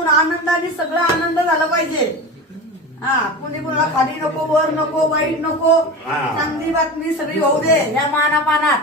आनंदाने सगळं आनंद झाला पाहिजे. हा, कुणी कुणाला खाली नको, वर नको, वाईट नको. चांगली बातमी सगळी होऊ दे या मानापानात.